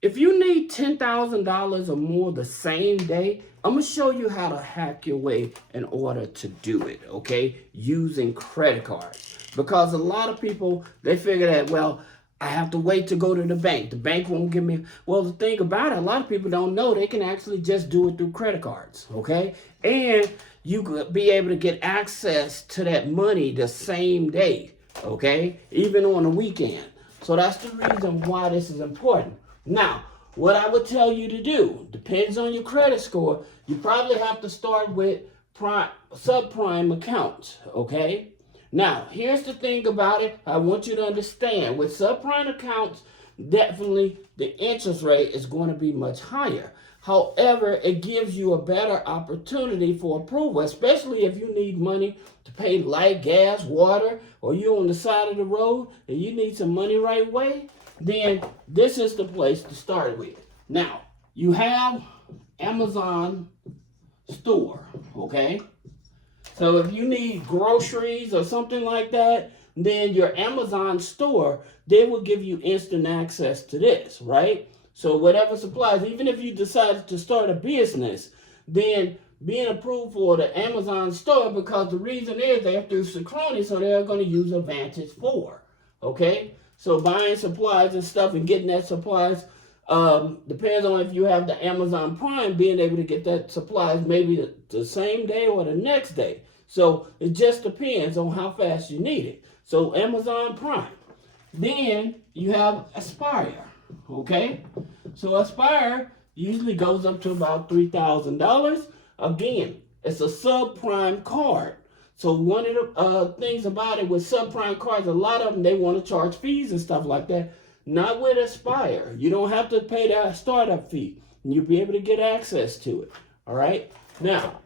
If you need $10,000 or more the same day, I'm going to show you how to hack your way in order to do it, okay? Using credit cards. Because a lot of people, they figure that, well, I have to wait to go to the bank. The bank won't give me. Well, the thing about it, a lot of people don't know they can actually just do it through credit cards, okay? And you could be able to get access to that money the same day, okay? Even on the weekend. So that's the reason why this is important. Now, what I would tell you to do depends on your credit score. You probably have to start with subprime accounts, okay? Now, here's the thing about it. I want you to understand with subprime accounts, definitely the interest rate is going to be much higher. However, it gives you a better opportunity for approval, especially if you need money to pay light, gas, water, or you're on the side of the road and you need some money right away. Then this is the place to start with. Now, you have Amazon store, okay? So if you need groceries or something like that, then your Amazon store, they will give you instant access to this, right? So whatever supplies, even if you decided to start a business, then being approved for the Amazon store, because the reason is they're through Synchrony, so they're going to use Advantage 4, okay? So buying supplies and stuff and getting that supplies, depends on if you have the Amazon Prime, being able to get that supplies maybe the same day or the next day. So it just depends on how fast you need it. So Amazon Prime. Then you have Aspire, okay? So Aspire usually goes up to about $3,000. Again, it's a subprime card. So one of the things about it with subprime cards, a lot of them, they want to charge fees and stuff like that. Not with Aspire. You don't have to pay that startup fee. And you'll be able to get access to it. All right? Now,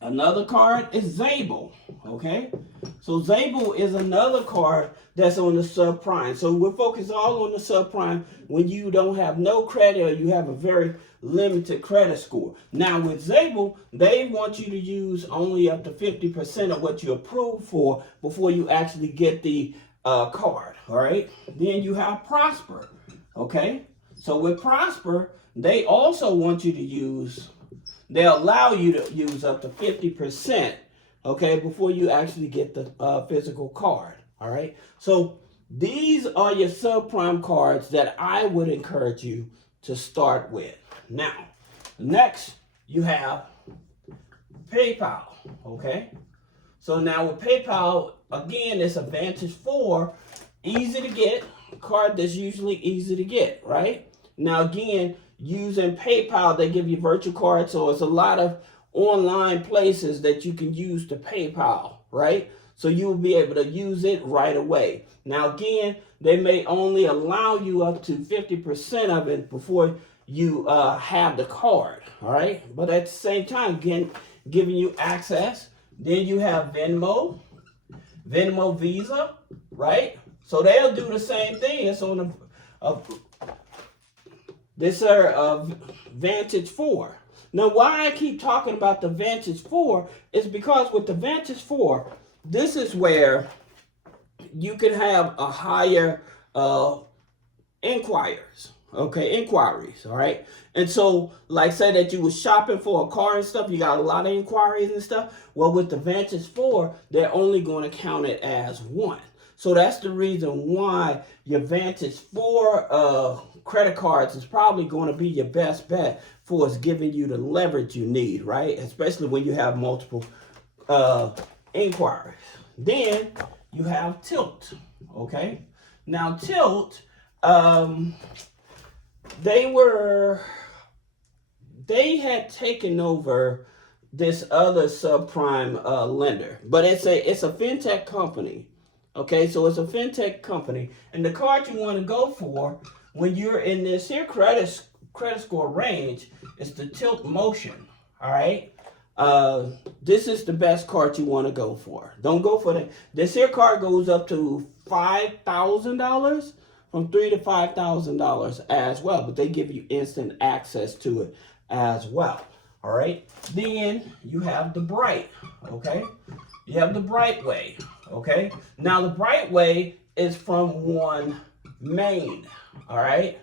another card is Zabel, okay? So Zabel is another card that's on the subprime. So we're focused all on the subprime when you don't have no credit or you have a very limited credit score. Now with Zabel, they want you to use only up to 50% of what you approve for before you actually get the card, all right? Then you have Prosper, okay? So with Prosper, they also want you to use, they allow you to use up to 50%, okay, before you actually get the physical card, all right? So these are your subprime cards that I would encourage you to start with. Now, next you have PayPal, okay? So now with PayPal, again, it's Advantage 4, easy to get, card that's usually easy to get, right? Now again, using PayPal, they give you virtual cards, so it's a lot of online places that you can use to PayPal, right? So you will be able to use it right away. Now again, they may only allow you up to 50% of it before you have the card, all right? But at the same time, again, giving you access. Then you have Venmo Visa, right? So they'll do the same thing. It's on this are Vantage 4. Now, why I keep talking about the Vantage 4 is because with the Vantage 4, this is where you can have a higher inquiries, all right? And so, like say that you were shopping for a car and stuff, you got a lot of inquiries and stuff. Well, with the Vantage 4, they're only going to count it as one. So that's the reason why your Vantage 4 credit cards is probably going to be your best bet for us giving you the leverage you need, right? Especially when you have multiple inquiries. Then you have Tilt, okay? Now Tilt, they had taken over this other subprime lender, but it's a fintech company. Okay, so it's a fintech company, and the card you want to go for when you're in this here credit score range is the Tilt Motion. All right, this is the best card you want to go for. Don't go for that. This here card goes up to $5,000, from $3,000 to $5,000 as well, but they give you instant access to it as well. All right, then you have the Bright. Okay, you have the Brightway. Okay, now the Brightway is from One Main. All right,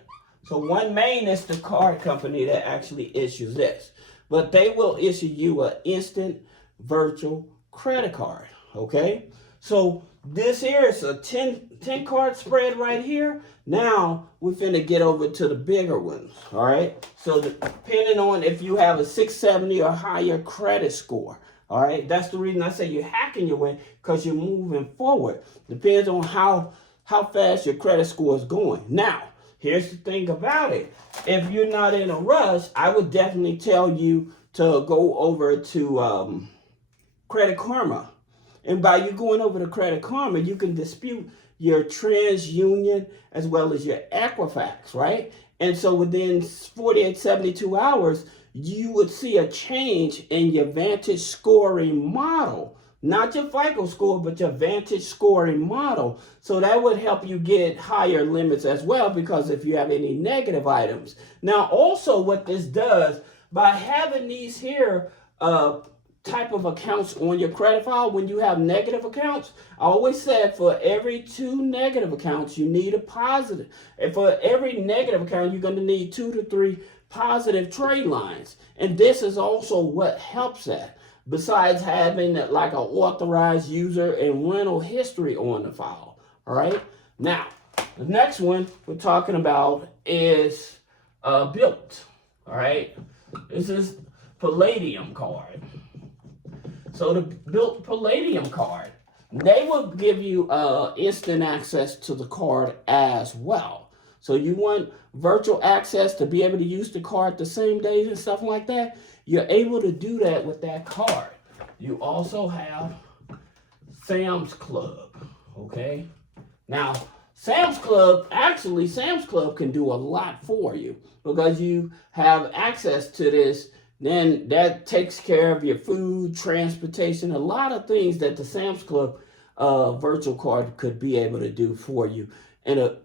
So OneMain is the card company that actually issues this. But they will issue you an instant virtual credit card, okay? So this here is a 10 card spread right here. Now we're finna get over to the bigger ones, all right? So depending on if you have a 670 or higher credit score, all right? That's the reason I say you're hacking your way, because you're moving forward. Depends on how fast your credit score is going. Now, here's the thing about it. If you're not in a rush, I would definitely tell you to go over to Credit Karma. And by you going over to Credit Karma, you can dispute your TransUnion as well as your Equifax, right? And so within 48, 72 hours, you would see a change in your Vantage scoring model. Not your FICO score, but your Vantage scoring model. So that would help you get higher limits as well, because if you have any negative items. Now, also what this does, by having these here type of accounts on your credit file, when you have negative accounts, I always said for every 2 negative accounts, you need a positive. And for every negative account, you're going to need 2 to 3 positive trade lines. And this is also what helps that. Besides having like an authorized user and rental history on the file. All right. Now, the next one we're talking about is Built. All right. This is Palladium card. So the Built Palladium card, they will give you instant access to the card as well. So you want virtual access to be able to use the card the same day and stuff like that. You're able to do that with that card. You also have Sam's Club, okay? Now, Sam's Club can do a lot for you because you have access to this. Then that takes care of your food, transportation, a lot of things that the Sam's Club virtual card could be able to do for you in a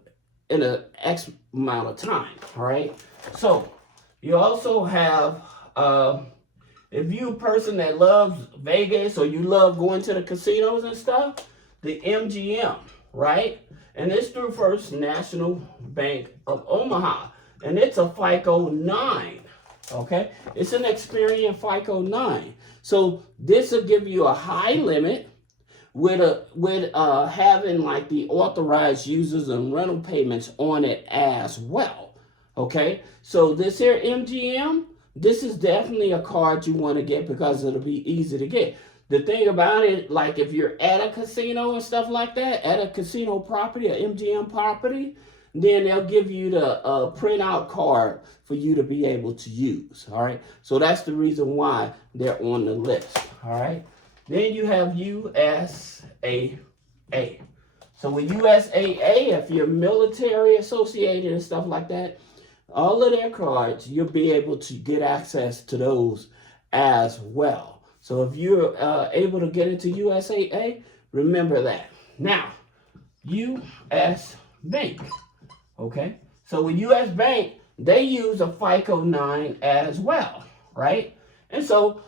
X amount of time, all right? So, you also have if you're a person that loves Vegas or you love going to the casinos and stuff, the MGM, right? And it's through First National Bank of Omaha. And it's a FICO 9, okay? It's an Experian FICO 9. So this will give you a high limit with having like the authorized users and rental payments on it as well, okay? So this here MGM, this is definitely a card you want to get because it'll be easy to get. The thing about it, like if you're at a casino and stuff like that, at a casino property, a MGM property, then they'll give you the printout card for you to be able to use, all right? So that's the reason why they're on the list, all right? Then you have USAA. So with USAA, if you're military associated and stuff like that, all of their cards, you'll be able to get access to those as well. So if you're able to get into USAA, remember that. Now, US Bank, okay? So with US Bank, they use a FICO 9 as well, right? And so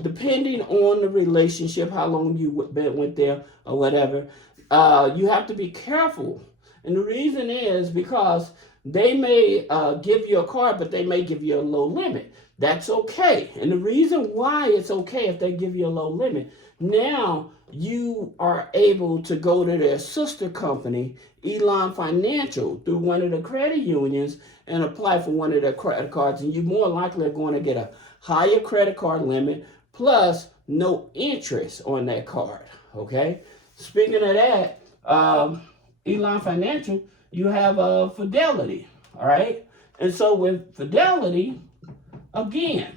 depending on the relationship, how long you went there or whatever, you have to be careful. And the reason is because they may give you a card, but they may give you a low limit. That's okay. And the reason why it's okay if they give you a low limit, now you are able to go to their sister company, Elan Financial, through one of the credit unions and apply for one of their credit cards. And you more likely are going to get a higher credit card limit plus no interest on that card, okay? Speaking of that, Elan Financial, you have Fidelity, all right? And so with Fidelity, again,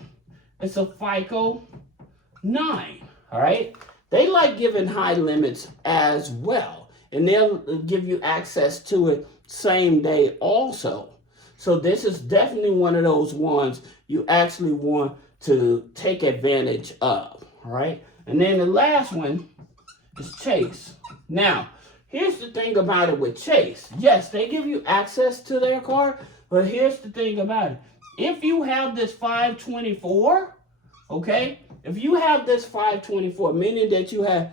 it's a FICO 9, all right? They like giving high limits as well, and they'll give you access to it same day also. So this is definitely one of those ones you actually want to take advantage of, all right? And then the last one is Chase. Now, here's the thing about it with Chase. Yes, they give you access to their card, but here's the thing about it. If you have this 524, okay, if you have this 524, meaning that you have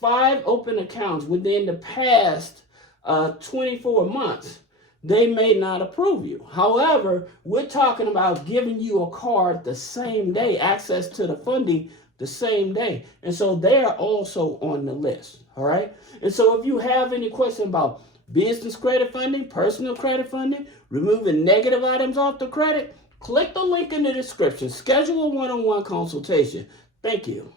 5 open accounts within the past 24 months, they may not approve you. However, we're talking about giving you a card the same day, access to the funding the same day. And so they are also on the list. All right. And so if you have any question about business credit funding, personal credit funding, removing negative items off the credit, click the link in the description. Schedule a one-on-one consultation. Thank you.